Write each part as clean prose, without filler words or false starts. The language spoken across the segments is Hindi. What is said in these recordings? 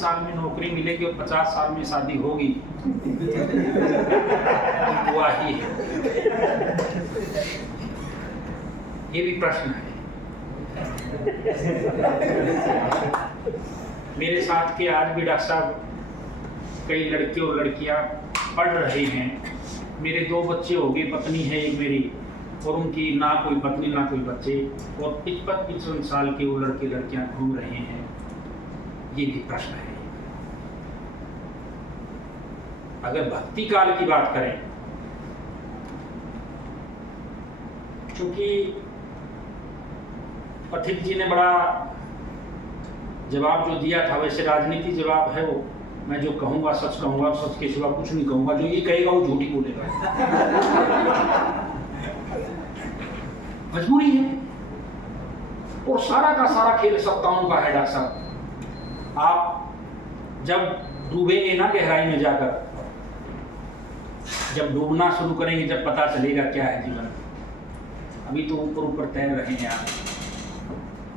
साल में नौकरी मिलेगी और 50 साल में शादी होगी, हुआ ही है। ये भी प्रश्न है। मेरे साथ के आज भी डॉक्टर साहब कई लड़के और लड़कियां पढ़ रहे हैं। मेरे 2 बच्चे हो गए, पत्नी है एक मेरी, और उनकी ना कोई पत्नी ना कोई बच्चे, और 55 साल के वो लड़के लड़कियां घूम रहे हैं। ये भी प्रश्न है। अगर भक्ति काल की बात करें, क्योंकि पथिक जी ने बड़ा जवाब जो दिया था, वैसे राजनीति जवाब है वो। मैं जो कहूंगा सच कहूंगा, सच के सिवा कुछ नहीं कहूंगा। जो ये कहेगा वो झूठी बोलेगा। मजबूरी है, और सारा का सारा खेल सत्ताओं का है। डॉक्टर साहब, आप जब डूबेंगे ना गहराई में जाकर, जब डूबना शुरू करेंगे, जब पता चलेगा क्या है जीवन। अभी तो ऊपर ऊपर तैर रहे हैं आप,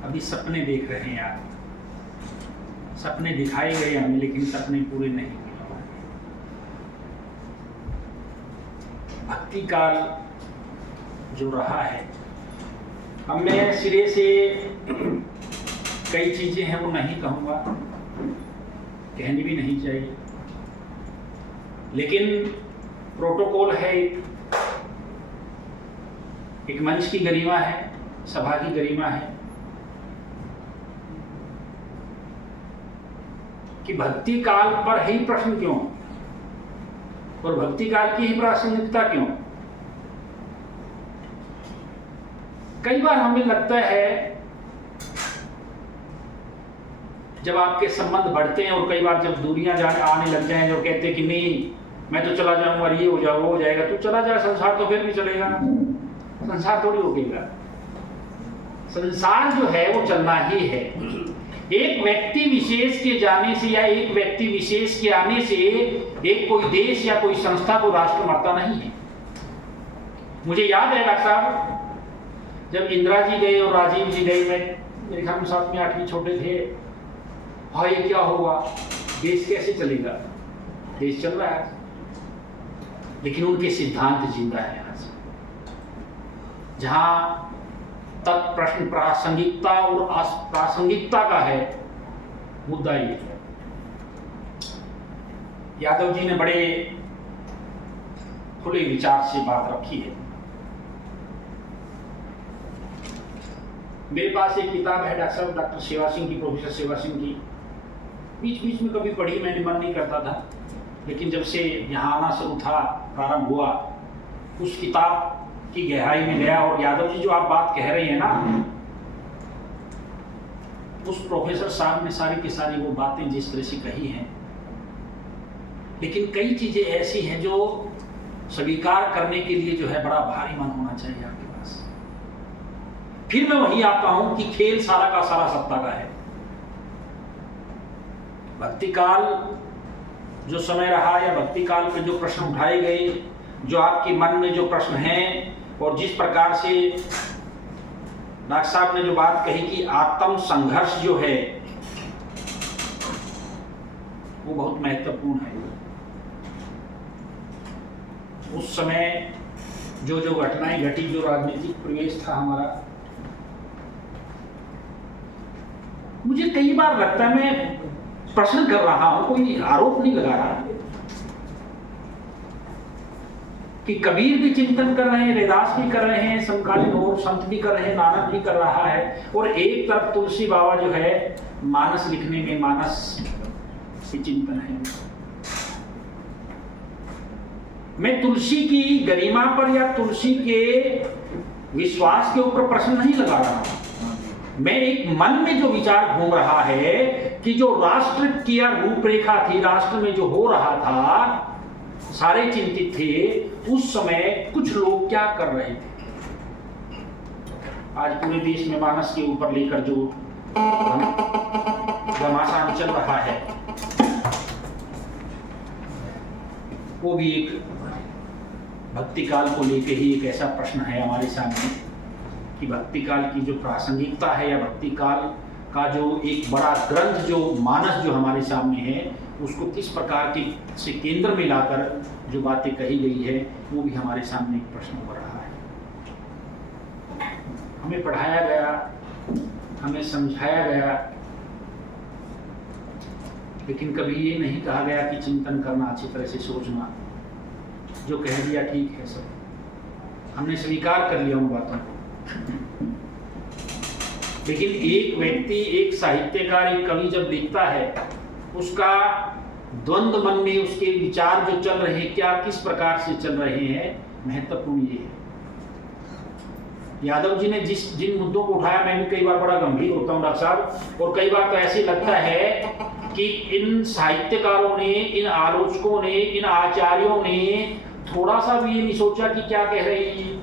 अभी सपने देख रहे हैं आप। सपने दिखाए गए हमें, लेकिन सपने पूरे नहीं हुए। भक्ति काल जो रहा है, अब मैं सिरे से कई चीजें हैं वो नहीं कहूँगा, कहनी भी नहीं चाहिए, लेकिन प्रोटोकॉल है, एक मंच की गरिमा है, सभा की गरिमा है कि भक्ति काल पर ही प्रश्न क्यों, और भक्ति काल की ही प्रासंगिकता क्यों। कई बार हमें लगता है जब आपके संबंध बढ़ते हैं, और कई बार जब दूरियां आने लग जाएं, जो कहते हैं कि नहीं मैं तो चला जाऊंगा, ये हो जाओ वो हो जाएगा, तू चला जा, संसार तो फिर भी चलेगा। संसार थोड़ी रुकेगा, संसार जो है वो चलना ही है। एक व्यक्ति विशेष के जाने से या एक व्यक्ति विशेष के आने से एक कोई देश या कोई संस्था को राष्ट्र मरता नहीं है। मुझे याद है डॉक्टर साहब, जब इंदिरा जी गए और राजीव जी गए, मेरे ख्याल में 7वीं 8वीं छोटे थे। भाई क्या हुआ, देश कैसे चलेगा? देश चल रहा है, लेकिन उनके सिद्धांत जिंदा है। यहाँ से जहां तक प्रश्न प्रासंगिकता और अप्रासंगिकता का है, मुद्दा ये है। यादव जी ने बड़े खुले विचार से बात रखी है। मेरे पास एक किताब है डॉक्टर साहब, डॉक्टर सेवा सिंह की, प्रोफेसर सेवा सिंह की। बीच बीच में कभी पढ़ी, मैंने मन नहीं करता था, लेकिन जब से यहाँ आना शुरू था, प्रारंभ हुआ, उस किताब की गहराई में गया। और यादव जी जो आप बात कह रहे हैं ना, उस प्रोफेसर साहब ने सारी की सारी वो बातें जिस तरह से कही हैं, लेकिन कई चीजें ऐसी हैं जो स्वीकार करने के लिए जो है बड़ा भारी मन होना चाहिए आपके पास। फिर मैं वही आता हूं कि खेल सारा का सारा सत्ता का है। भक्ति काल जो समय रहा, या भक्ति काल में जो प्रश्न उठाए गए, जो आपके मन में जो प्रश्न हैं, और जिस प्रकार से डॉक्टर साहब ने जो बात कही कि आत्म संघर्ष जो है वो बहुत महत्वपूर्ण है। उस समय जो जो घटनाएं घटी, जो राजनीतिक परिवेश था हमारा, मुझे कई बार लगता है, मैं प्रश्न कर रहा हूं, कोई आरोप नहीं लगा रहा, कि कबीर भी चिंतन कर रहे हैं, रैदास भी कर रहे हैं, समकालीन और संत भी कर रहे हैं, नानक भी कर रहा है, और एक तरफ तुलसी बाबा जो है मानस लिखने में, मानस की चिंतन है। मैं तुलसी की गरिमा पर या तुलसी के विश्वास के ऊपर प्रश्न नहीं लगा रहा, मैं एक मन में जो विचार घूम रहा है कि जो राष्ट्र की रूपरेखा थी, राष्ट्र में जो हो रहा था, सारे चिंतित थे। उस समय कुछ लोग क्या कर रहे थे? आज पूरे देश में मानस के ऊपर लेकर जो घमासान चल रहा है, वो भी एक भक्ति काल को लेकर ही एक ऐसा प्रश्न है हमारे सामने कि भक्ति काल की जो प्रासंगिकता है, या भक्ति काल का जो एक बड़ा ग्रंथ, जो मानस जो हमारे सामने है, उसको किस प्रकार के से केंद्र में लाकर जो बातें कही गई है, वो भी हमारे सामने एक प्रश्न उभर रहा है। हमें पढ़ाया गया, हमें समझाया गया, लेकिन कभी ये नहीं कहा गया कि चिंतन करना, अच्छी तरह से सोचना। जो कह दिया ठीक है, सब हमने स्वीकार कर लिया उन बातों को। लेकिन एक व्यक्ति, एक साहित्यकार, एक कवि जब लिखता है, उसका द्वंद्व मन में उसके विचार जो चल रहे हैं, क्या किस प्रकार से चल रहे हैं, महत्वपूर्ण ये है। यादव जी ने जिन मुद्दों को उठाया, मैं भी कई बार बड़ा गंभीर होता हूँ डॉक्टर साहब, और कई बार तो ऐसे लगता है कि इन साहित्यकारों ने, इन आलोचकों ने, इन आचार्यों ने थोड़ा सा भी ये नहीं सोचा कि क्या कह रही है,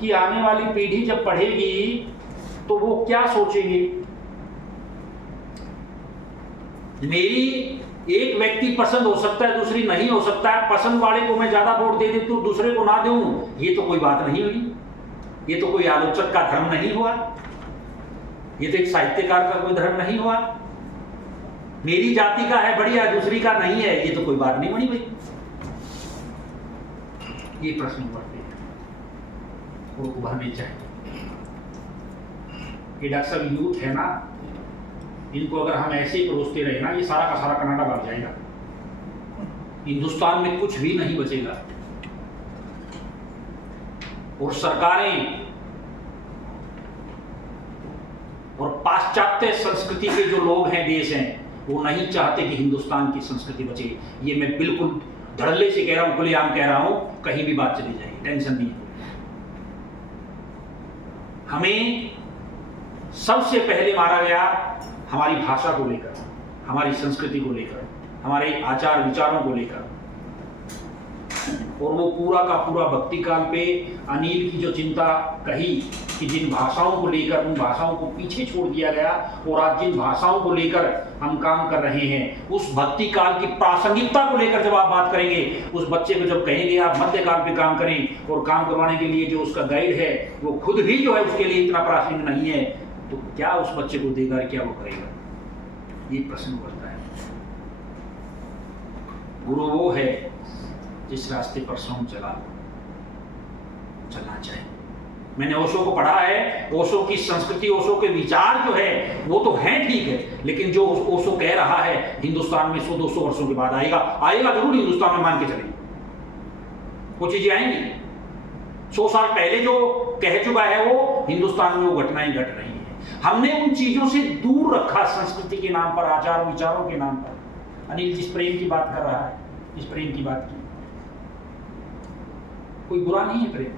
कि आने वाली पीढ़ी जब पढ़ेगी तो वो क्या सोचेंगे। मेरी एक व्यक्ति पसंद हो सकता है, दूसरी नहीं हो सकता है। पसंद वाले को मैं ज्यादा वोट दे देता हूं, दूसरे को ना दूं, ये तो कोई बात नहीं हुई। ये तो कोई आलोचक का धर्म नहीं हुआ, ये तो एक साहित्यकार का कोई धर्म नहीं हुआ। मेरी जाति का है बढ़िया, दूसरी का नहीं है, ये तो कोई बात नहीं बनी भाई। ये प्रश्न उठते हैं और उभरने चाहिए। ये डॉक्टर साहब यूथ है ना, इनको अगर हम ऐसे ही परोसते रहे ना, ये सारा का सारा कनाडा भाग जाएगा। हिंदुस्तान में कुछ भी नहीं बचेगा। और सरकारें और पाश्चात्य संस्कृति के जो लोग हैं, देश हैं, वो नहीं चाहते कि हिंदुस्तान की संस्कृति बचे। ये मैं बिल्कुल धड़ल्ले से कह रहा हूं, खुलेआम कह रहा हूं, कहीं भी बात चली जाएगी, टेंशन नहीं। हमें सबसे पहले मारा गया हमारी भाषा को लेकर, हमारी संस्कृति को लेकर, हमारे आचार विचारों को लेकर। और वो पूरा का पूरा भक्ति काल पे अनिल की जो चिंता कही कि जिन भाषाओं को लेकर, उन भाषाओं को पीछे छोड़ दिया गया, और आज जिन भाषाओं को लेकर हम काम कर रहे हैं, उस भक्ति काल की प्रासंगिकता को लेकर जब आप बात करेंगे, उस बच्चे को जब कहेंगे आप मध्यकाल पे काम करें, और काम करवाने के लिए जो उसका गाइड है वो खुद भी जो है उसके लिए इतना प्रासंगिक नहीं है, तो क्या उस बच्चे को देगा, क्या वो करेगा? ये प्रश्न उठता है। गुरु वो है जिस रास्ते पर स्वयं चलना चाहिए। मैंने ओशो को पढ़ा है, ओशो की संस्कृति, ओशो के विचार जो है वो तो हैं ठीक है, लेकिन जो ओशो कह रहा है हिंदुस्तान में 100-200 वर्षों के बाद आएगा जरूर हिंदुस्तान में, मान के चलेंगे वो चीजें आएंगी। 100 साल पहले जो कह चुका है वो हिंदुस्तान में वो घटनाएं घट रही है। हमने उन चीजों से दूर रखा, संस्कृति के नाम पर, आचार विचारों के नाम पर। अनिल जिस प्रेम की बात कर रहा है, इस प्रेम की बात की, कोई बुरा नहीं है प्रेम,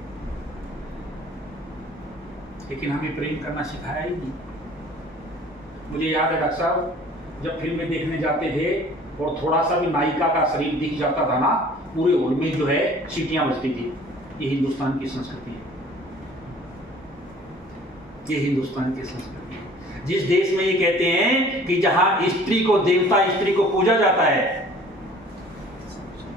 लेकिन हमें प्रेम करना सिखाया ही नहीं। मुझे याद है डॉक्टर साहब, जब फिल्में देखने जाते थे और थोड़ा सा भी नायिका का शरीर दिख जाता था ना, पूरे हॉल में जो है सीटियां बजती थी। ये हिंदुस्तान की संस्कृति है, ये हिंदुस्तान की संस्कृति है। जिस देश में ये कहते हैं कि जहां स्त्री को देवता, स्त्री को पूजा जाता है,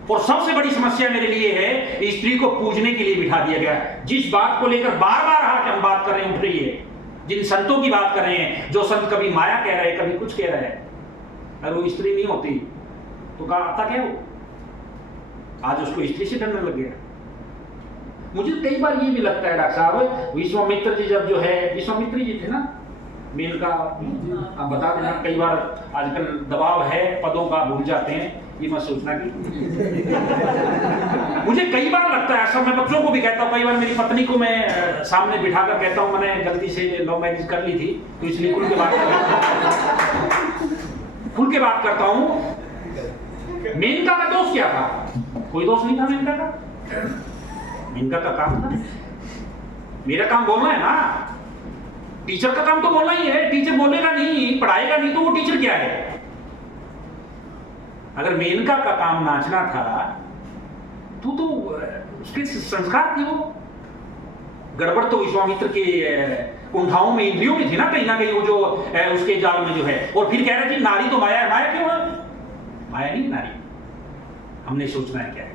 और सबसे बड़ी समस्या मेरे लिए है स्त्री को पूजने के लिए बिठा दिया गया। जिस बात को लेकर बार बार आज हम बात कर रहे हैं, उठ रही है, जिन संतों की बात कर रहे हैं, जो संत कभी माया कह रहे हैं, कभी कुछ कह रहे हैं, अगर वो स्त्री नहीं होती तो कहा आता क्या वो? आज उसको स्त्री से डरने लग गया। मुझे कई बार ये भी लगता है डॉक्टर साहब, विश्वामित्र जी जब जो है, विश्वामित्र जी थे ना, मेनका, आप बता देना, कई बार आजकल दबाव है, पदों का भूल जाते हैं, ये मत सोचना कि मुझे कई बार लगता है ऐसा, मैं बच्चों को भी कहता हूँ, कई बार मेरी पत्नी को मैं सामने बिठाकर कहता हूँ, मैंने गलती से लव मैरिज कर ली थी तो इसलिए खुल के बात करता हूँ। मेनका का दोष क्या था? कोई दोष नहीं था मेनका का। मेनका का काम था, मेरा काम बोलना है ना, टीचर का काम तो बोलना ही है। टीचर बोलेगा नहीं, पढ़ाएगा नहीं, तो वो टीचर क्या है? अगर मेनका का काम नाचना था तो उसके संस्कार थे, वो गड़बड़ तो विश्वामित्र के कुंठाओं में, इंद्रियों में थी ना कहीं वो जो उसके जाल में जो है। और फिर कह रहे थे नारी तो माया है। माया क्यों है? माया नहीं नारी। हमने सोचना है क्या है,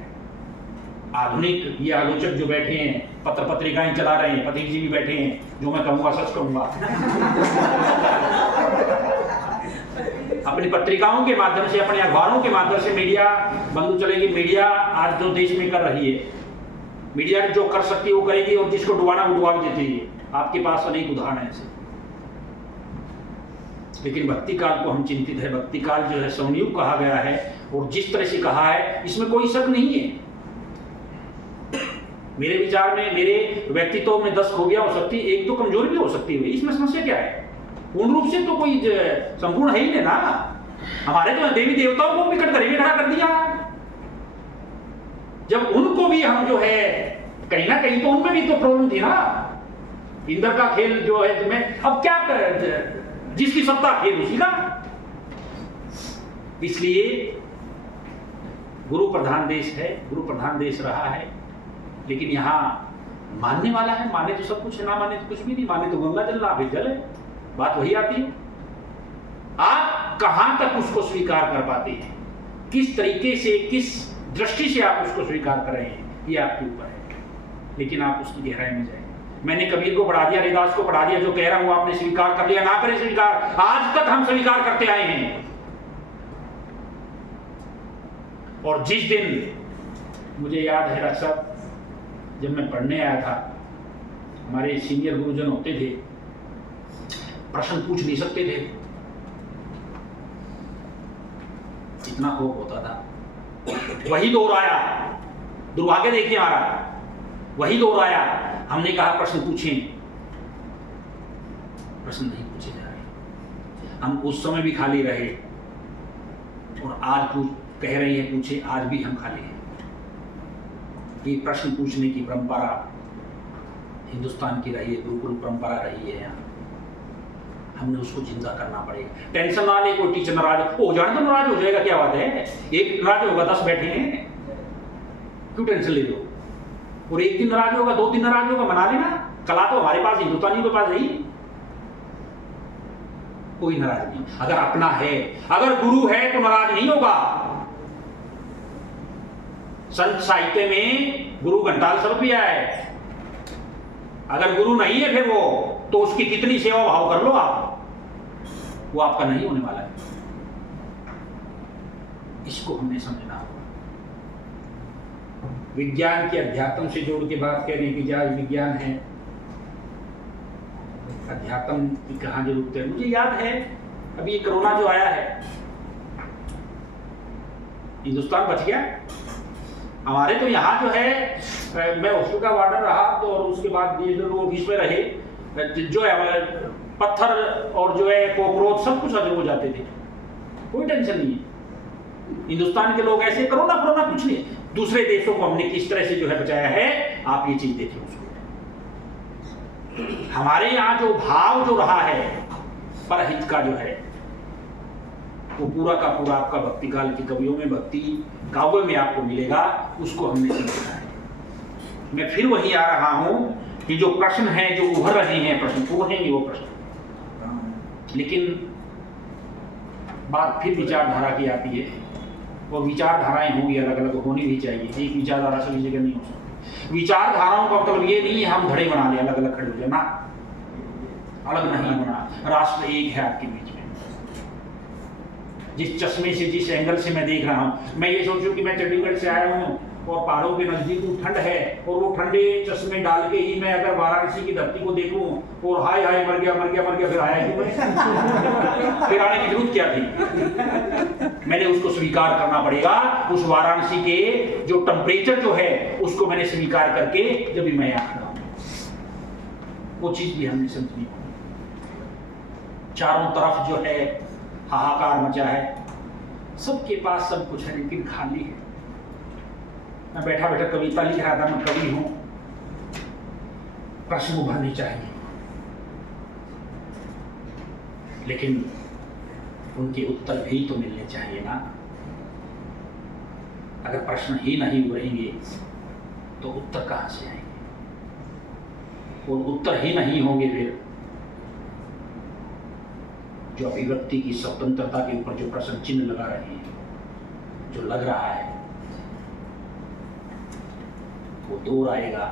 आधुनिक ये आलोचक जो बैठे हैं, पत्र पत्रिकाएं चला रहे हैं, पथिक जी भी बैठे हैं, जो मैं कहूँगा सच कहूँगा, अपनी पत्रिकाओं के माध्यम से, अपने अखबारों के माध्यम से मीडिया बंद चलेगी। मीडिया आज जो देश में कर रही है, मीडिया जो कर सकती है वो करेगी, और जिसको डुबाना वो डुबा भी देती है। आपके पास अनेक उदाहरण है ऐसे। लेकिन भक्ति काल को हम चिंतित है। भक्ति काल जो है संयुग कहा गया है, और जिस तरह से कहा है इसमें कोई शक नहीं है। मेरे विचार में, मेरे व्यक्तित्व में 10 खूबियां हो सकती है, एक तो कमजोरी भी हो सकती है। इसमें समस्या क्या है? पूर्ण रूप से तो कोई संपूर्ण है ही नहीं ना। हमारे तो देवी देवताओं को भी कटघरे में खड़ा कर दिया। जब उनको भी हम जो है कहीं ना कहीं तो उनमें भी तो प्रॉब्लम थी ना। इंद्र का खेल जो है तुम्हें अब क्या कर, जिसकी सत्ता खेल उसी का। इसलिए गुरु प्रधान देश है, गुरु प्रधान देश रहा है। लेकिन यहाँ मानने वाला है, माने तो सब कुछ है, ना माने तो कुछ भी नहीं। माने तो गंगा जल, ना भी जल है। बात वही आती है, आप कहां तक उसको स्वीकार कर पाते हैं, किस तरीके से, किस दृष्टि से आप उसको स्वीकार कर रहे हैं, ये आपके ऊपर है। लेकिन आप उसकी गहराई में जाए। मैंने कबीर को पढ़ा दिया, रविदास को पढ़ा दिया, जो कह रहा हूं आपने स्वीकार कर लिया, ना करें स्वीकार। आज तक हम स्वीकार करते आए हैं। और जिस दिन मुझे याद है डॉक्टर साहब, जब मैं पढ़ने आया था, हमारे सीनियर गुरुजन होते थे, प्रश्न पूछ नहीं सकते थे, इतना खौफ होता था। वही दोहराया, दुर्भाग्य देखिए हमारा, वही दोहराया। हमने कहा प्रश्न पूछें, प्रश्न नहीं पूछे जा रहे। हम उस समय भी खाली रहे, और आज कह रहे हैं पूछे, आज भी हम खाली हैं। ये प्रश्न पूछने की परंपरा हिंदुस्तान की रही है, गुरुकुल परंपरा रही है। यहाँ हमने उसको जिंदा करना पड़ेगा। टेंशन ना ले, कोई टीचर नाराज हो जाने तो नाराज हो जाएगा, क्या बात है। एक नाराज होगा, 10 बैठे हैं, क्यों टेंशन ले लो। और एक दिन नाराज होगा, 2 दिन नाराज होगा, मना लेना। कला तो हमारे पास, हिंदुस्तानियों के पास नहीं, कोई नाराज नहीं। अगर अपना है, अगर गुरु है तो नाराज नहीं होगा। संत साहित्य में गुरु घंटाल स्वरूप भी है। अगर गुरु नहीं है फिर वो, तो उसकी कितनी सेवा भाव कर लो आप, वो आपका नहीं होने वाला है। इसको हमने समझना होगा। विज्ञान के अध्यात्म से जोड़ के बात कह रहे हैं कि आज विज्ञान है, अध्यात्म की कहां जरूरत है। मुझे याद है अभी ये कोरोना जो आया है, हिंदुस्तान बच गया। हमारे तो यहाँ जो है, मैं हॉस्टल का वार्डन रहा, तो और उसके बाद ये जो लोग ऑफिस में रहे, जो है पत्थर और जो है कॉकरोच सब कुछ हजम हो जाते थे, कोई टेंशन नहीं है। हिंदुस्तान के लोग ऐसे, कोरोना कुछ नहीं। दूसरे देशों को हमने किस तरह से जो है बचाया है, आप ये चीज देखिए उसको। हमारे यहाँ जो भाव जो रहा है परहित का जो है, वो पूरा का पूरा आपका भक्ति काल की कवियों में, भक्ति काव्य में आपको मिलेगा। उसको हमने सीखना है। मैं फिर वही आ रहा हूं कि जो प्रश्न हैं, जो उभर रहे हैं प्रश्न, वो हैं वो प्रश्न। लेकिन बात फिर विचारधारा की आती है, और विचारधाराएं होंगी, अलग अलग होनी भी चाहिए। एक विचारधारा सभी जगह नहीं हो सकती। विचारधाराओं का मतलब ये नहीं है हम धड़े बना ले, अलग अलग खड़े हो जाना, अलग नहीं होना। राष्ट्र एक है आपके बीच में। जिस चश्मे से, जिस एंगल से मैं देख रहा हूं, मैं ये सोचूं कि मैं चंडीगढ़ से आया हूं और पहाड़ों के नजदीक ठंड है, और वो ठंडे चश्मे डाल के ही मैं अगर वाराणसी की धरती को देखूं और हाय हाय मर गया फिर आया क्यों? फिर आने की जरूरत क्या थी? मैंने उसको स्वीकार करना पड़ेगा। उस वाराणसी के जो टेम्परेचर जो है उसको मैंने स्वीकार करके जब भी मैं यहाँ खड़ा हूं, वो चीज भी हमने समझनी होगी। चारों तरफ जो है हाहाकार मचा है, सबके पास सब कुछ है लेकिन खाली है। मैं बैठा बैठा कविता लिख रहा था, मैं कवि हूं। प्रश्न उभरने चाहिए, लेकिन उनके उत्तर भी तो मिलने चाहिए ना। अगर प्रश्न ही नहीं उभरेंगे तो उत्तर कहां से आएंगे? और उत्तर ही नहीं होंगे फिर जो अभिव्यक्ति की स्वतंत्रता के ऊपर जो प्रश्न चिन्ह लगा रहे हैं, जो लग रहा है वो दौर आएगा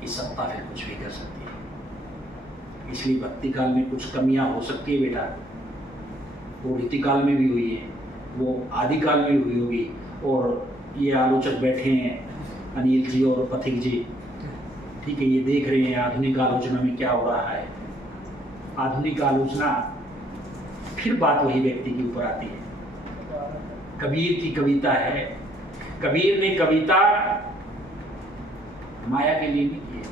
कि सत्ता फिर कुछ भी कर सकती है। इसलिए भक्ति काल में कुछ कमियां हो सकती है बेटा, वो रीति काल में भी हुई है, वो आदि काल में भी हुई होगी। और ये आलोचक बैठे हैं अनिल जी और पथिक जी, ठीक है, ये देख रहे हैं आधुनिक आलोचना में क्या हो रहा है। आधुनिक आलोचना फिर बात वही व्यक्ति के ऊपर आती है। कबीर की कविता है, कबीर ने कविता माया के लिए नहीं की है,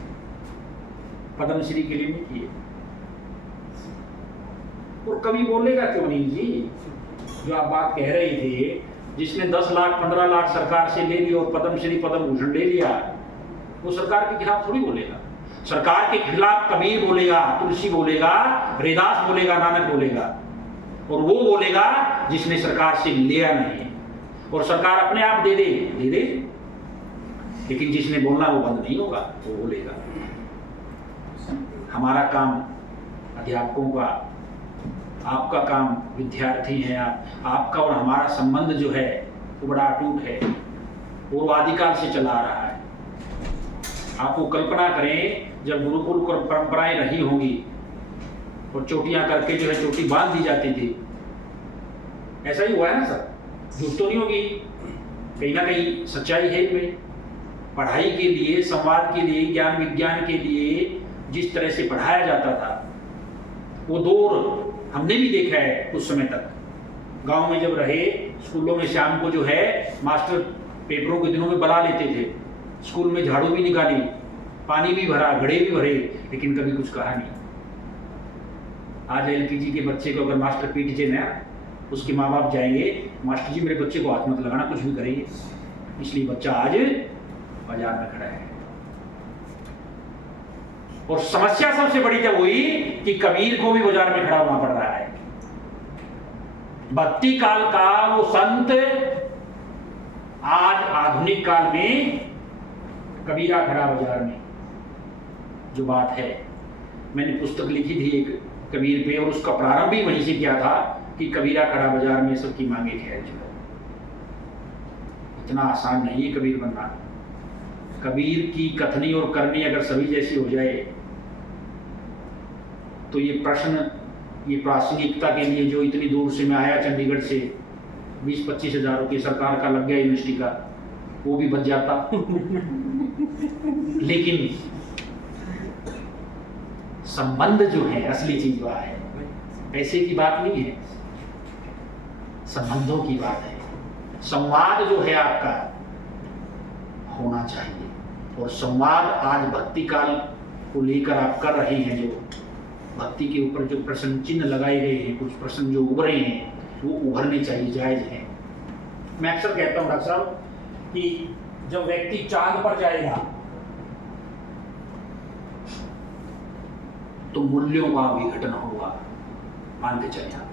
पद्मश्री के लिए नहीं की है। और कवि बोलेगा क्यों नहीं जी? जो आप बात कह रहे थे, जिसने 10 लाख 15 लाख सरकार से ले लिया और पद्मश्री पद्म भूषण ले लिया, वो सरकार के खिलाफ थोड़ी बोलेगा। सरकार के खिलाफ कबीर बोलेगा, तुलसी बोलेगा, रैदास बोलेगा, नानक बोलेगा। और वो बोलेगा जिसने सरकार से लिया नहीं, और सरकार अपने आप दे दे, लेकिन जिसने बोलना वो बंद नहीं होगा, वो बोलेगा। हमारा काम अध्यापकों का, आपका काम विद्यार्थी है, आपका और हमारा संबंध जो है वो बड़ा अटूट है, वो आदिकाल से चला आ रहा है। आपको कल्पना करें जब गुरुकुल परंपराएं रही होंगी और चोटियां करके जो है चोटी बांध दी जाती थी, ऐसा ही हुआ है ना सर? झूठ तो नहीं होगी, कहीं ना कहीं सच्चाई है इनमें। पढ़ाई के लिए, संवाद के लिए, ज्ञान विज्ञान के लिए जिस तरह से पढ़ाया जाता था, वो दौर हमने भी देखा है कुछ समय तक। गांव में जब रहे, स्कूलों में शाम को जो है मास्टर पेपरों के दिनों में बुला लेते थे, स्कूल में झाड़ू भी निकाली, पानी भी भरा, घड़े भी भरे, लेकिन कभी कुछ कहा नहीं। आज एलकेजी के बच्चे को अगर मास्टर पीट जे ना, उसके माँ बाप जाएंगे, मास्टर जी मेरे बच्चे को हाथ मत लगाना, कुछ भी करेंगे। इसलिए बच्चा आज बाजार में खड़ा है। और समस्या सबसे बड़ी जब हुई कि कबीर को भी बाजार में खड़ा होना पड़ रहा है। भक्ति काल का वो संत आज आधुनिक काल में कबीरा खड़ा बाजार में। जो बात है, मैंने पुस्तक लिखी थी एक कबीर पे, और उसका प्रारंभ भी वहीं से किया था कि कबीरा खड़ा बाजार में सबकी मांगे खैर जो है। इतना आसान नहीं है कबीर बनना। कबीर की कथनी और करनी अगर सभी जैसी हो जाए तो ये प्रश्न, ये प्रासंगिकता के लिए जो इतनी दूर से मैं आया चंडीगढ़ से, 20-25 हज़ार की सरकार का लग गया यूनिवर्सिटी का, वो भी बच जाता। लेकिन संबंध जो है, असली चीज वह है, पैसे की बात नहीं है, संबंधों की बात है। संवाद जो है आपका होना चाहिए, और संवाद आज भक्ति काल को लेकर आप कर रहे हैं। जो भक्ति के ऊपर जो प्रश्न चिन्ह लगाए गए हैं, कुछ प्रश्न जो उभरे हैं, वो उभरने चाहिए, जायज हैं। मैं अक्सर कहता हूँ डॉक्टर साहब कि जब व्यक्ति चांद पर जाएगा तो मूल्यों का विघटन होगा, मान के चले आप।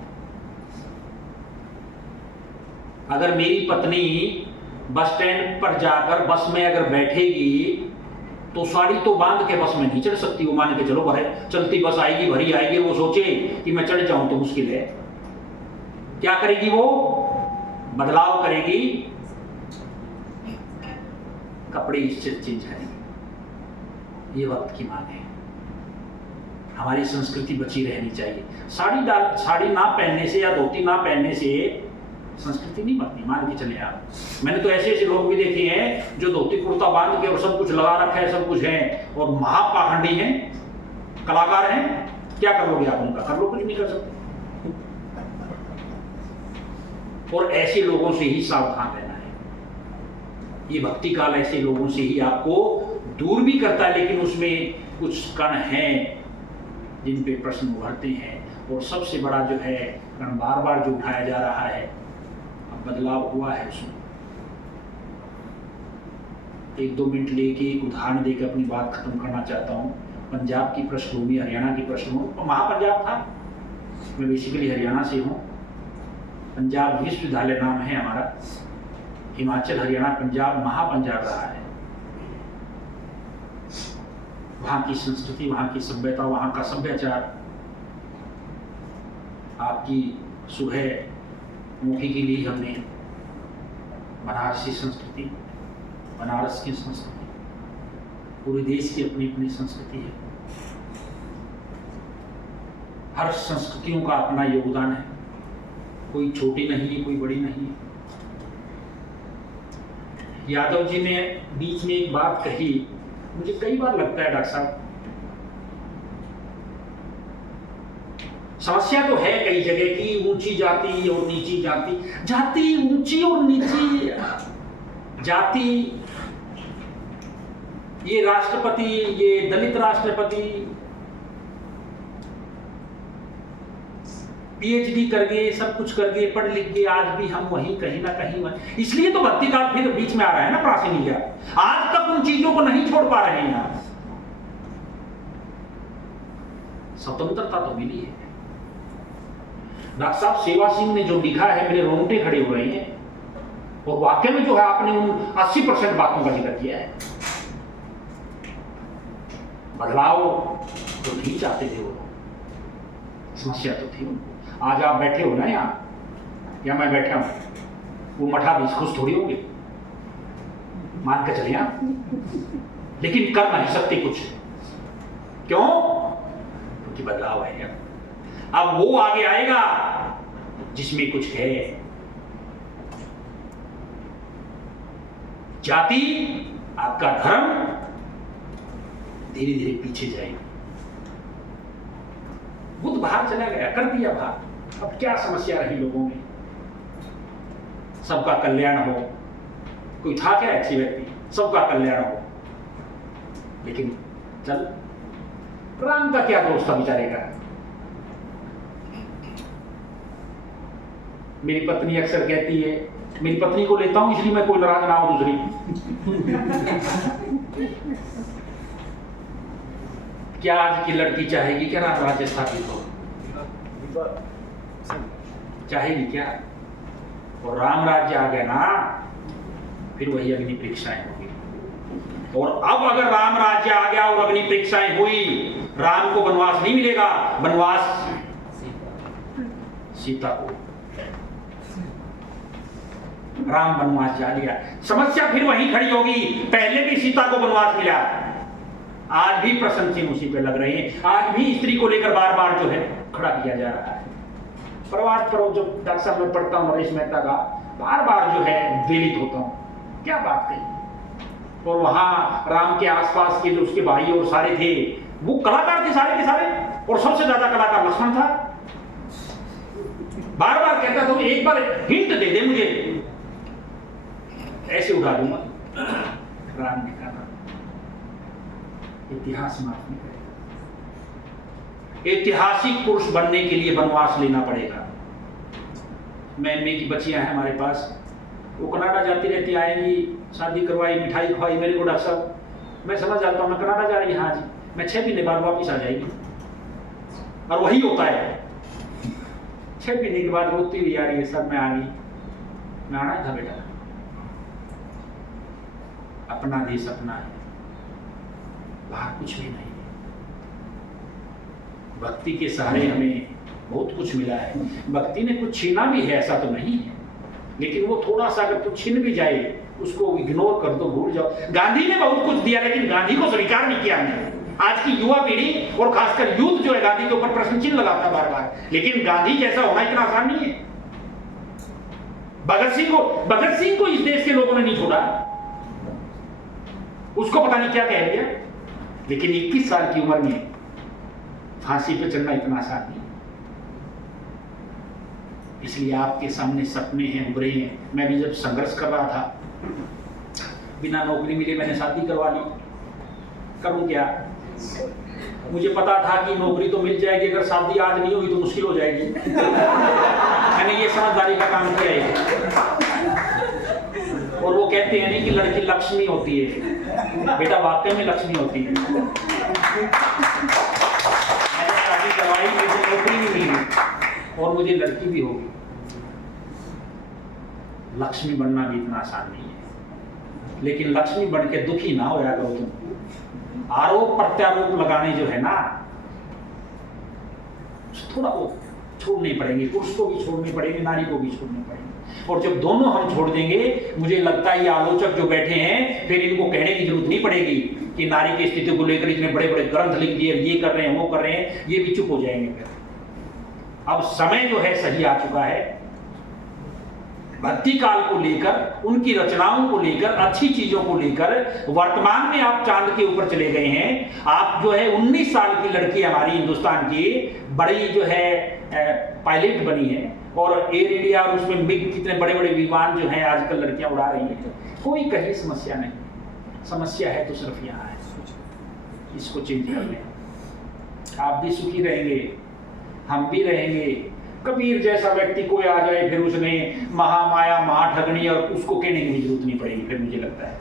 अगर मेरी पत्नी बस स्टैंड पर जाकर बस में अगर बैठेगी तो साड़ी तो बांध के बस में नहीं चढ़ सकती, वो मान के चलो भरे चलती बस आएगी, भरी आएगी, वो सोचे कि मैं चढ़ जाऊं तो मुश्किल है। क्या करेगी वो? बदलाव करेगी, कपड़े इससे चेंज करेगी। ये वक्त की मांग है। हमारी संस्कृति बची रहनी चाहिए। साड़ी ना पहनने से या धोती ना पहनने से संस्कृति नहीं बनती, मान के चले आप। मैंने तो ऐसे ऐसे लोग भी देखे हैं जो धोती कुर्ता बांध के और सब कुछ लगा रखा है, सब कुछ है, और महापाखंडी हैं, कलाकार हैं। क्या करोगे आप उनका? कर लो, कुछ नहीं कर सकते। और ऐसे लोगों से ही सावधान रहना है। ये भक्ति काल ऐसे लोगों से ही आपको दूर भी करता है, लेकिन उसमें कुछ कण हैं जिन पे प्रश्न उभरते हैं। और सबसे बड़ा जो है कण बार बार जो उठाया जा रहा है, अब बदलाव हुआ है उसमें। 1-2 मिनट लेके एक उदाहरण देकर अपनी बात खत्म करना चाहता हूँ। पंजाब की पृष्ठभूमि, हरियाणा की पृष्ठभूमि, महापंजाब था। मैं बेसिकली हरियाणा से हूँ। पंजाब विश्वविद्यालय नाम है हमारा। हिमाचल, हरियाणा, पंजाब महापंजाब रहा है। वहाँ की संस्कृति, वहाँ की सभ्यता, वहाँ का सभ्याचार, आपकी सुबह मुखी के लिए हमने बनारसी संस्कृति, बनारस की संस्कृति, पूरे देश की अपनी अपनी संस्कृति है। हर संस्कृतियों का अपना योगदान है, कोई छोटी नहीं है, कोई बड़ी नहीं है। यादव जी ने बीच में एक बात कही, मुझे कई बार लगता है डॉक्टर साहब, समस्या तो है कई जगह की, ऊंची जाति और नीची जाति, जाति ऊंची और नीची जाति, ये राष्ट्रपति, ये दलित राष्ट्रपति, पीएचडी कर गए, सब कुछ कर गए, पढ़ लिख गए, आज भी हम वहीं कहीं ना कहीं वहीं। इसलिए तो भक्ति का फिर बीच में आ रहा है ना प्राचीन इंडिया, आज तक उन चीजों को नहीं छोड़ पा रहे हैं। आज स्वतंत्रता तो मिली है। डॉक्टर साहब सेवा सिंह ने जो लिखा है, मेरे रोंगटे खड़े हो रहे हैं, और वाक्य में जो है आपने उन 80% बातों का जिक्र किया है। बदलाव तो नहीं चाहते थे वो, समस्या तो थी उनको। आज आप बैठे हो ना यहाँ, या मैं बैठा हूं, वो मठाधीश खुश थोड़ी होंगे, मान के चले आप, लेकिन कर नहीं सकते कुछ। क्यों? क्योंकि बदलाव आएगा। अब वो आगे आएगा जिसमें कुछ है। जाति, आपका धर्म धीरे धीरे पीछे जाएगा। बुद्ध बाहर चला गया, कर दिया बाहर, अब क्या समस्या रही लोगों में? सबका कल्याण हो, कोई था क्या अच्छी व्यक्ति? सबका कल्याण हो, लेकिन चल, राम का क्या दोष था बेचारे का? मेरी पत्नी अक्सर कहती है, मेरी पत्नी को लेता हूं इसलिए मैं कोई नाराज ना हूं दूसरी। क्या आज की लड़की चाहेगी क्या राम राज्य स्थापित हो? चाहेगी क्या? और राम राज्य आ गया ना, फिर वही अग्नि परीक्षाएं होगी। और अब अगर राम राज्य आ गया और अग्नि परीक्षाएं हुई, राम को वनवास नहीं मिलेगा, वनवास सीता को। राम वनवास जा लिया, समस्या फिर वहीं खड़ी होगी। पहले भी सीता को वनवास मिला, आज भी प्रश्न चिन्ह उसी पे लग रहे हैं। आज भी स्त्री को लेकर बार बार जो है खड़ा किया जा रहा है। प्रवास पर जो डॉक्टर साहब में पढ़ता हूँ नरेश मेहता का, बार बार जो है वेलित होता हूँ, क्या बात कही। और वहां राम के आसपास के जो उसके भाई और सारे थे, वो कलाकार थे सारे के सारे, और सबसे ज्यादा कलाकार लक्ष्मण था। बार बार कहता था, एक बार हिंट दे दे मुझे, ऐसे उठा दूंगा। राम ने कहा, इतिहास माफ नहीं करेगा। ऐतिहासिक पुरुष बनने के लिए वनवास लेना पड़ेगा। मैं की बच्चियां हैं हमारे पास, वो कनाडा जाती रहती, आएंगी, शादी करवाई, मिठाई खवाई मेरे को डॉक्टर साहब, मैं समझ जाता हूँ मैं कनाडा जा रही, हाँ जी, मैं 6 महीने बाद वापिस आ जाएगी। और वही होता है, 6 महीने के बाद रोती हुई आ रही है, सब मैं आ गई, मैं आना था बेटा। अपना देश अपना है, बाहर कुछ भी नहीं है। भक्ति के सहारे हमें बहुत कुछ मिला है। भक्ति ने कुछ छीना भी है, ऐसा तो नहीं है, लेकिन वो थोड़ा सा अगर कुछ छीन भी जाए, उसको इग्नोर कर दो, भूल जाओ। गांधी ने बहुत कुछ दिया, लेकिन गांधी को स्वीकार नहीं किया हमने। आज की युवा पीढ़ी और खासकर यूथ जो है गांधी के ऊपर प्रश्न चिन्ह लगाता है बार बार, लेकिन गांधी जैसा होना इतना आसान नहीं है। भगत सिंह को इस देश के लोगों ने नहीं छोड़ा, उसको पता नहीं क्या कह दिया, लेकिन 21 साल की उम्र में फांसी पे चढ़ना इतना आसान नहीं। इसलिए आपके सामने सपने हैं, उभरे हैं। मैं भी जब संघर्ष कर रहा था, बिना नौकरी मिले मैंने शादी करवा ली। करूं क्या? मुझे पता था कि नौकरी तो मिल जाएगी, अगर शादी आज नहीं हुई तो मुश्किल हो जाएगी। मैंने ये समझदारी का काम किया है। और वो कहते हैं नहीं कि लड़की लक्ष्मी होती है, बेटा वाकई में लक्ष्मी होती है। मैंने शादी करवाई, मुझे नौकरी भी मिली और मुझे लड़की भी होगी। लक्ष्मी बनना भी इतना आसान नहीं है, लेकिन लक्ष्मी बन के दुखी ना होया करो तुम। आरोप प्रत्यारोप लगाने जो है ना, थोड़ा वो छोड़ने पड़ेंगे, पुरुष को भी छोड़ने पड़ेंगे, नारी को भी छोड़ने पड़ेंगे। और जब दोनों हम छोड़ देंगे, मुझे लगता है ये आलोचक जो बैठे हैं फिर इनको कहने की जरूरत नहीं पड़ेगी कि नारी की स्थिति को लेकर इतने बड़े बड़े ग्रंथ लिख दिए, ये कर रहे हैं वो कर रहे हैं, ये भी चुप हो जाएंगे। फिर अब समय जो है सही आ चुका है, भक्ति काल को लेकर, उनकी रचनाओं को लेकर, अच्छी चीजों को लेकर। वर्तमान में आप चांद के ऊपर चले गए हैं, आप जो है 19 साल की लड़की हमारी हिंदुस्तान की बड़ी जो है पायलट बनी है, और एयर इंडिया और उसमें मिग कितने बड़े बड़े विमान जो हैं आजकल लड़कियां उड़ा रही हैं। कोई कहीं समस्या नहीं, समस्या है तो सिर्फ यहाँ है, इसको चेंज कर लें। आप भी सुखी रहेंगे, हम भी रहेंगे। कबीर जैसा व्यक्ति कोई आ जाए फिर उसने महामाया महाठगनी, और उसको कहने की जरूरत नहीं पड़ेगी। फिर मुझे लगता है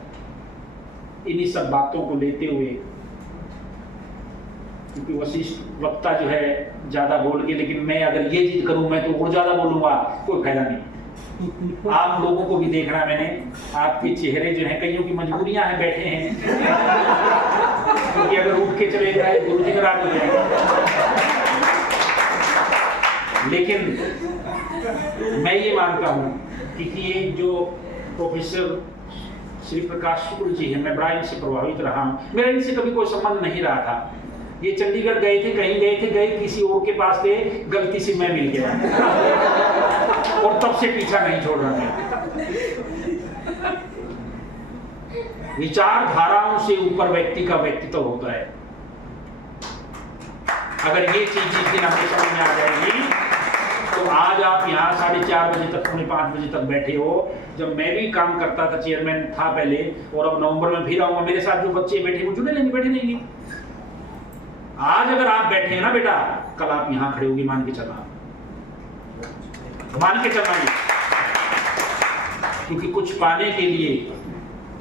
इन्हीं सब बातों को लेते हुए, क्योंकि वशिष्ठ वक्ता जो है ज्यादा बोल के, लेकिन मैं अगर ये जिद करूं मैं तो और ज्यादा बोलूंगा, कोई फायदा नहीं। आप लोगों को भी देखना मैंने, आपके चेहरे जो हैं, कईयों की मजबूरियां हैं, बैठे हैं, क्योंकि अगर उठ के चले जाए गुरु जी नाराज हो जाएंगे। लेकिन मैं ये मानता हूँ कि ये जो प्रोफेसर श्री प्रकाश शुक्ल जी हैं, मैं बड़ा इनसे प्रभावित रहा हूँ। मेरा इनसे कभी कोई संबंध नहीं रहा था। ये चंडीगढ़ गए थे, कहीं गए थे, गए किसी और के पास थे, गलती से मैं मिल गया और तब से पीछा नहीं छोड़ रहा मैं। विचारधाराओं से ऊपर व्यक्ति का व्यक्तित्व होता है। अगर ये चीज जिस दिन हमें समझ में आ जाएगी, तो आज आप यहाँ 4:30 बजे तक, 5 बजे तक बैठे हो। जब मैं भी काम करता था, चेयरमैन था पहले, और अब नवंबर में फिर आऊंगा, मेरे साथ जो बच्चे बैठे वो जुड़े लेंगे, बैठे रहेंगे। आज अगर आप बैठे हैं ना बेटा, कल आप यहाँ खड़े होगी, मान के चलना, मान के चलना। क्योंकि कुछ पाने के लिए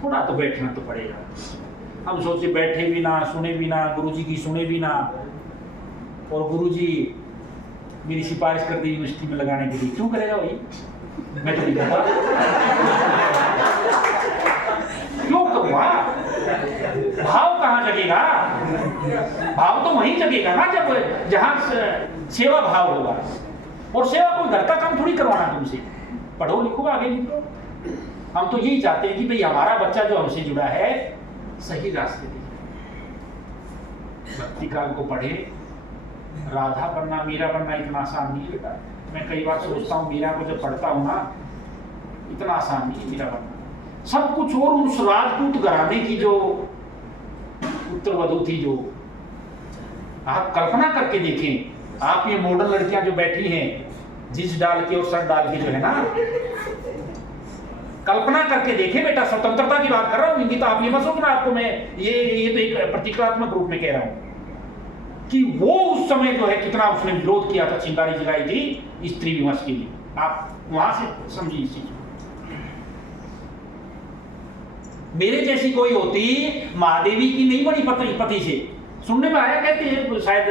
थोड़ा तो बैठना तो पड़ेगा। हम सोचे बैठे भी ना, सुने भी ना, गुरुजी की सुने भी ना, और गुरुजी मेरी सिफारिश कर दी यूनिवर्सिटी में लगाने के लिए। क्यों करेगा भाई, मैं तो नहीं करता। क्यों करूँगा? भाव कहाँ जगेगा? भाव तो वहीं जगेगा ना जब जहाँ सेवा भाव होगा। और सेवा कोई घर का काम थोड़ी करवाना तुमसे, पढ़ो लिखो आगे निकलो। हम तो यही चाहते हैं कि भाई हमारा बच्चा जो हमसे जुड़ा है सही रास्ते पे, भक्ति काल को पढ़े। राधा बनना, मीरा बनना इतना आसान नहीं है बेटा। मैं कई बार सोचता हूँ मीरा को जब पढ़ता हूँ ना, इतना आसान नहीं है मीरा बनना। सब कुछ और उस राजपूत घराने की जो उत्तरवधु थी, जो आप कल्पना करके देखें। आप ये मॉडर्न लड़कियां जो बैठी हैं जींस डाल के और शर्ट डाल के जो है ना, कल्पना करके देखें बेटा। स्वतंत्रता की बात कर रहा हूँ इनकी, तो आप ये मत सोचना आपको मैं ये तो एक प्रतीकात्मक रूप में कह रहा हूँ कि वो उस समय जो है कितना उसने विरोध किया था, चिंगारी जलाई थी स्त्री विमर्श के लिए। आप वहां से समझिए इस चीज को। मेरे जैसी कोई होती, महादेवी की नहीं बनी पति से, सुनने में आया, कहते हैं शायद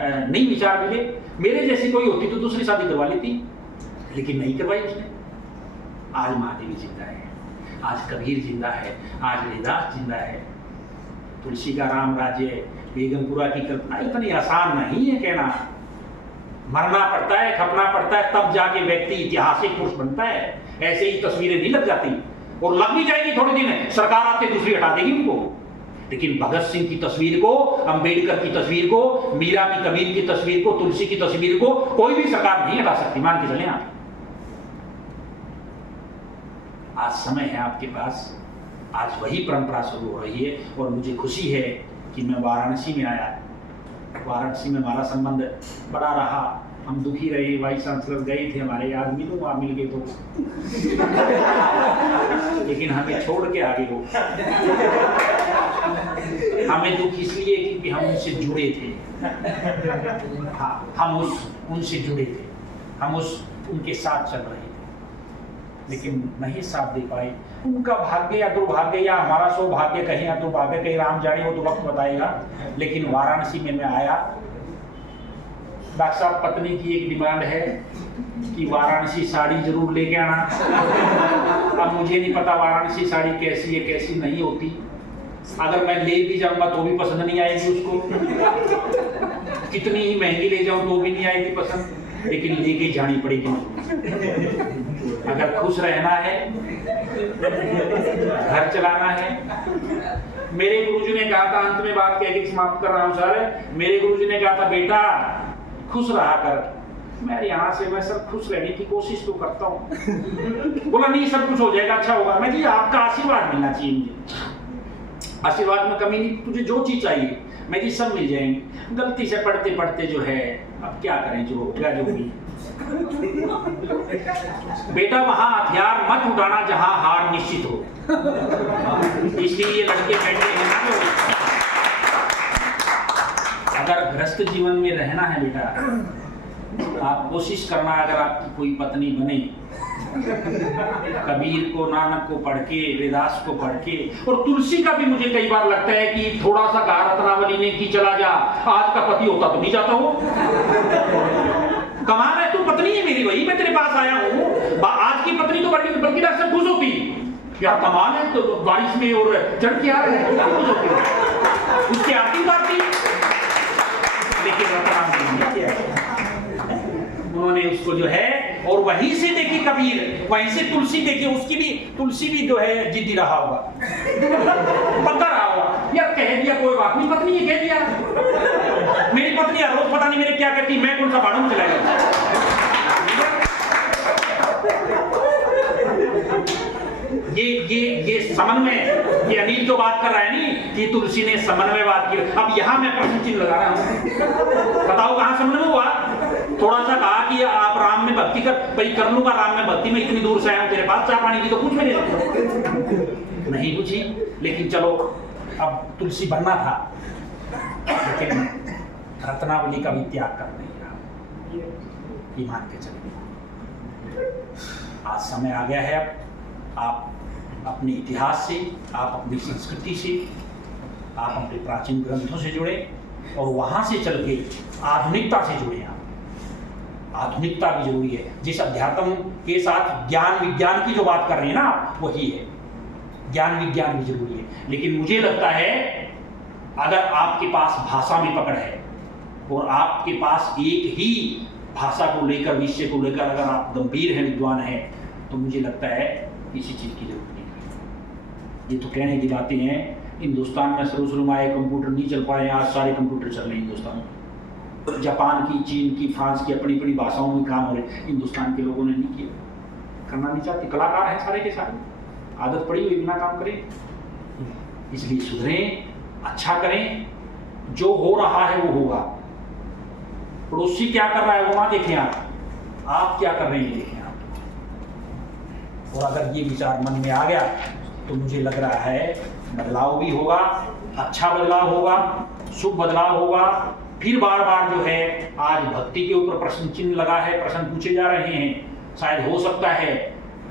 नहीं विचार मिले। मेरे जैसी कोई होती तो दूसरी शादी करवा लेती, लेकिन नहीं करवाई उसने। आज महादेवी जिंदा है, आज कबीर जिंदा है, आज हरिदास जिंदा है। तुलसी का राम राज्य, बेगमपुरा की कल्पना इतनी आसान नहीं है कहना। मरना पड़ता है, खपना पड़ता है, तब जाके व्यक्ति ऐतिहासिक पुरुष बनता है। ऐसे ही तस्वीरें नहीं लग जाती, और लग भी जाएगी थोड़े दिन, सरकार आते दूसरी हटा देगी उनको। लेकिन भगत सिंह की तस्वीर को, अंबेडकर की तस्वीर को, मीरा की, कबीर की तस्वीर को, तुलसी की तस्वीर को कोई भी सरकार नहीं हटा सकती, मान के चले आप। आज समय है आपके पास, आज वही परंपरा शुरू हो रही है। और मुझे खुशी है कि मैं वाराणसी में आया। वाराणसी में हमारा संबंध बड़ा रहा, हम दुखी रहे, वाइस चांसलर गए थे हमारे, आज मिलूंगा, मिल गए तो लेकिन हमें छोड़ के आगे हो। हमें दुख इसलिए क्योंकि हम उनसे जुड़े थे। हाँ, हम उनसे जुड़े थे, हम उनके साथ चल रहे थे, लेकिन नहीं साथ दे पाए। उनका भाग्य या दुर्भाग्य, या हमारा सौभाग्य कहीं या दुर्भाग्य, कहीं राम जाने, वो तो वक्त बताएगा। लेकिन वाराणसी में मैं आया। डॉक्टर साहब, पत्नी की एक डिमांड है कि वाराणसी साड़ी जरूर लेके आना। अब मुझे नहीं पता वाराणसी साड़ी कैसी है, कैसी नहीं होती। अगर मैं ले भी जाऊंगा तो भी पसंद नहीं आएगी उसको, कितनी ही महंगी ले जाऊं तो भी नहीं आएगी पसंद, लेकिन लेके जानी पड़ेगी। अगर खुश रहना है, घर चलाना है। मेरे गुरुजी ने कहा था, अंत में बात कह के समाप्त कर रहा हूं सर, मेरे गुरुजी ने कहा था बेटा खुश रहा कर। मैं यहाँ से मैं सर खुश रहने की कोशिश तो करता हूँ। बोला नहीं सब कुछ हो जाएगा, अच्छा होगा। मैं जी आपका आशीर्वाद मिलना चाहिए मुझे, आशीर्वाद में कमी नहीं, तुझे जो चीज चाहिए मैं जी सब मिल जाएंगे। गलती से पढ़ते पढ़ते जो है अब क्या करें, जो हो गया जो भी। बेटा वहां हथियार मत उठाना जहां हार निश्चित हो। इसलिए ये लड़के बैठे हैं ना, अगर गृहस्थ जीवन में रहना है बेटा, आप कोशिश करना अगर आपकी कोई पत्नी बने, कबीर को नानक को पढ़ के, वेदास को पढ़ के, और तुलसी का भी मुझे कई बार लगता है कि थोड़ा सा कहा रत्नावली ने कि चला जा, आज का पति होता तो नहीं जाता हो। कमाल है, तू पत्नी है मेरी, वही मैं तेरे पास आया हूँ। आज की पत्नी तो बल्कि डॉक्टर खुश होती यार, कमाल है, तो बारिश में और चढ़ के आ रहे हैं, खुश होती उसकी आरती उतारती। लेकिन उन्होंने उसको जो है, और वहीं से देखी कबीर, वहीं से तुलसी देखी, उसकी भी तुलसी भी जो है जिद्दी रहा होगा, पता रहा होगा यार, कह दिया कोई बात नहीं, पत्नी ये कह दिया। मेरी पत्नी रोज पता नहीं मेरे क्या कहती, मैं कौन सा भाड़ों में चलाएगा। ये समन्वय, ये अनिल जो बात कर रहा है नहीं कि तुलसी ने समन्वय बात की। अब यहां मैं प्रश्न चिन्ह लगा रहा हूं, बताओ कहां समन्वय हुआ। थोड़ा सा कहा कि आप राम में भक्ति कर, भाई कर लूंगा राम में भक्ति, में इतनी दूर से आया हूं तेरे पास, चाय पानी की तो कुछ भी नहीं पूछी। लेकिन चलो अब तुलसी बनना था, लेकिन रत्नावली का भी त्याग कर नहीं रहा, ईमान के चले। आज समय आ गया है, अब आप अपने इतिहास से, आप अपनी संस्कृति से, आप अपने प्राचीन ग्रंथों से जुड़े, और वहां से चल के आधुनिकता से जुड़े। आप आधुनिकता भी जरूरी है, जिस अध्यात्म के साथ ज्ञान विज्ञान की जो बात कर रहे हैं ना, वही है, ज्ञान विज्ञान भी जरूरी है। लेकिन मुझे लगता है अगर आपके पास भाषा में पकड़ है, और आपके पास एक ही भाषा को लेकर, विषय को लेकर अगर आप गंभीर हैं, विद्वान हैं, तो मुझे लगता है किसी चीज की जरूरत नहीं है। ये तो कहने की बातें हैं। हिंदुस्तान में शुरू में आए कंप्यूटर नहीं चल पाए, आज सारे कंप्यूटर चल रहे हैं हिंदुस्तान में। जापान की, चीन की, फ्रांस की अपनी अपनी भाषाओं में काम हो रहे, हिंदुस्तान के लोगों ने नहीं किया, करना नहीं चाहते। कलाकार हैं सारे के सारे, आदत पड़ी हुई बिना काम करें। इसलिए सुधरें, अच्छा करें, जो हो रहा है वो होगा। पड़ोसी क्या कर रहा है वो ना देखें, आप क्या कर रहे हैं देखें आप। और अगर ये विचार मन में आ गया तो मुझे लग रहा है बदलाव भी होगा, अच्छा बदलाव होगा, शुभ बदलाव होगा। फिर बार बार जो है, आज भक्ति के ऊपर प्रश्न चिन्ह लगा है, प्रश्न पूछे जा रहे हैं, शायद हो सकता है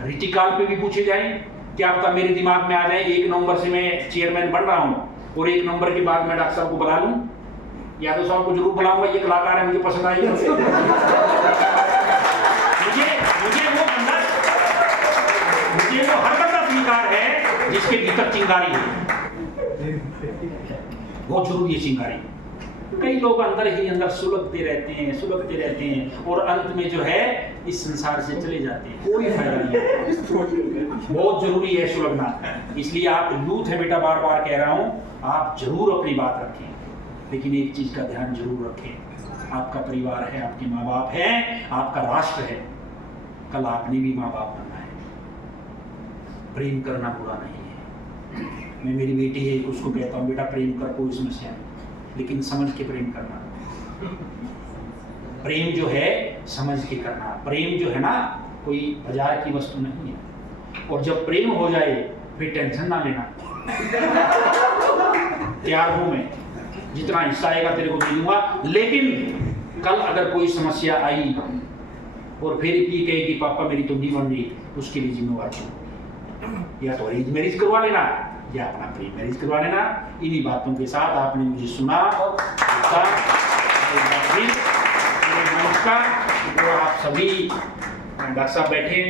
ऋतिकाल पे भी पूछे जाएं। क्या पता मेरे दिमाग में आ जाए 1 नवंबर से मैं चेयरमैन बन रहा हूँ और 1 नवंबर के बाद मैं डॉक्टर साहब को बुला लूँ, यादव साहब को जरूर बुलाऊंगा, ये कलाकार है मुझे पसंद आएगा। मुझे वो हर बंदा स्वीकार है जिसके भीतर चिंगारी है, बहुत जरूरी है चिंगारी। कई लोग अंदर ही अंदर सुलगते रहते हैं और अंत में जो है इस संसार से चले जाते हैं, कोई फायदा नहीं है। बहुत जरूरी है सुलगना। इसलिए आप यूथ है बेटा, बार बार कह रहा हूं, आप जरूर अपनी बात रखें, लेकिन एक चीज का ध्यान जरूर रखें, आपका परिवार है, आपके माँ बाप हैं, आपका राष्ट्र है, कल आपने भी माँ बाप बनना है। प्रेम करना बुरा नहीं है। मैं मेरी बेटी है, उसको कहता हूँ बेटा प्रेम कर, कोई समस्या नहीं, लेकिन समझ के प्रेम करना। प्रेम जो है समझ के करना। प्रेम जो है ना कोई बाजार की वस्तु नहीं है। और जब प्रेम हो जाए फिर टेंशन ना लेना, तैयार हूं मैं, जितना हिस्सा आएगा तेरे को दे दूंगा। लेकिन कल अगर कोई समस्या आई और फिर ये कहे कि पापा मेरी तो नहीं बन रही, उसके लिए जिम्मेवार होगी। या तो अरेंज मैरिज करवा लेना या अपना प्री मैरिज करवा लेना। इन्हीं बातों के साथ आपने मुझे सुना, नमस्कार। आप सभी डॉक्टर साहब बैठे